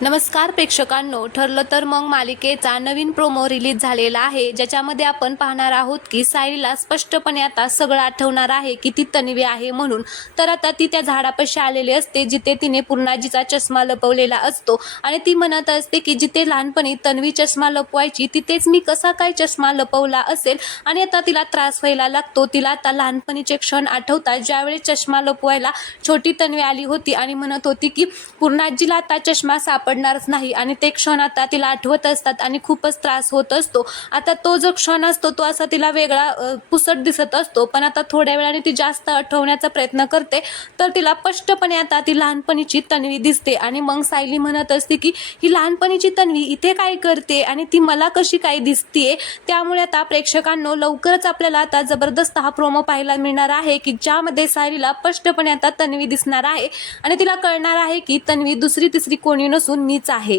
नमस्कार प्रेक्षकांनो, ठरलं तर मग मालिकेचा नवीन प्रोमो रिलीज झालेला आहे, ज्याच्यामध्ये आपण पाहणार आहोत की सायलीला स्पष्टपणे आता सगळं आठवणार आहे की ती तन्वी आहे म्हणून. तर आता ती त्या झाडापाशी आलेली असते जिथे तिने पूर्णाजीचा चष्मा लपवलेला असतो आणि ती म्हणत असते की जिथे लहानपणी तन्वी चष्मा लपवायची तिथेच मी कसा काय चष्मा लपवला असेल. आणि आता तिला त्रास व्हायला लागतो. तिला आता लहानपणीचे क्षण आठवतात, ज्यावेळी चष्मा लपवायला छोटी तन्वी आली होती आणि म्हणत होती की पूर्णाजीला आता चष्मा पडणारच नाही आणि ते क्षण आता तिला आठवत असतात आणि खूपच त्रास होत असतो. आता तो जो क्षण असतो तो असा तिला वेगळा पुसट दिसत असतो, पण आता थोड्या वेळाने ती जास्त आठवण्याचा प्रयत्न करते तर तिला स्पष्टपणे आता ती लहानपणीची तन्वी दिसते. आणि मग सायली म्हणत असते की ही लहानपणीची तन्वी इथे काय करते आणि ती मला कशी काय दिसतीये. त्यामुळे आता प्रेक्षकांनो, लवकरच आपल्याला आता जबरदस्त हा प्रोमो पाहायला मिळणार आहे की ज्यामध्ये सायलीला स्पष्टपणे आता तन्वी दिसणार आहे आणि तिला कळणार आहे की तन्वी दुसरी तिसरी कोणी नसून मीच आहे.